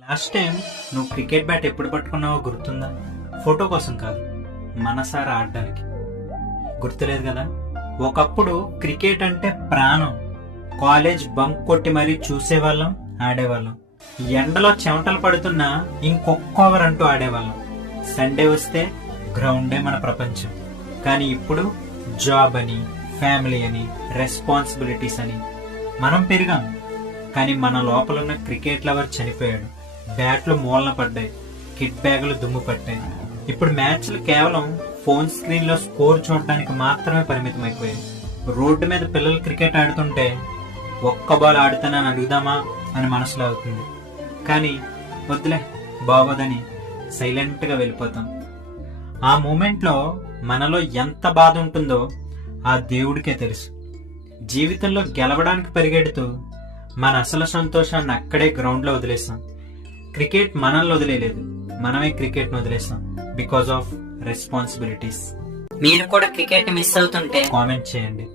Last time నువ్వు cricket bat ఎప్పుడు పట్టుకున్నావో గుర్తుందా? ఫోటో కోసం కాదు, మనసారా ఆడడానికి. గుర్తులేదు కదా? ఒకప్పుడు క్రికెట్ అంటే ప్రాణం. కాలేజ్ బంక్ కొట్టి మరీ చూసేవాళ్ళం, ఆడేవాళ్ళం. ఎండలో చెమటలు పడుతున్నా ఇంకొక ఓవర్ అంటూ ఆడేవాళ్ళం. సండే వస్తే గ్రౌండే మన ప్రపంచం. కానీ ఇప్పుడు జాబ్ అని, ఫ్యామిలీ అని, రెస్పాన్సిబిలిటీస్ అని మనం పెరిగాం. కానీ మన లోపలున్న క్రికెట్ లవర్ చనిపోయాడు. బ్యాట్లు మూలన పడ్డాయి, కిట్ బ్యాగులు దుమ్ము పట్టాయి. ఇప్పుడు మ్యాచ్లు కేవలం ఫోన్ స్క్రీన్ లో స్కోర్ చూడడానికి మాత్రమే పరిమితం అయిపోయాయి. రోడ్డు మీద పిల్లలు క్రికెట్ ఆడుతుంటే ఒక్క బాల్ ఆడుతానని అడుగుదామా అని మనసులో అవుతుంది. కానీ వద్దులే, బాగోదని సైలెంట్ గా వెళ్ళిపోతాం. ఆ మూమెంట్ లో మనలో ఎంత బాధ ఉంటుందో ఆ దేవుడికే తెలుసు. జీవితంలో గెలవడానికి పరిగెడుతూ మన అసలు సంతోషాన్ని అక్కడే గ్రౌండ్ లో వదిలేస్తాం. క్రికెట్ మనల్ని వదిలేదు, మనమే క్రికెట్ ను వదిలేస్తాం. Because of responsibilities. మీరు కూడా క్రికెట్ మిస్ అవుతుంటే కామెంట్ చేయండి.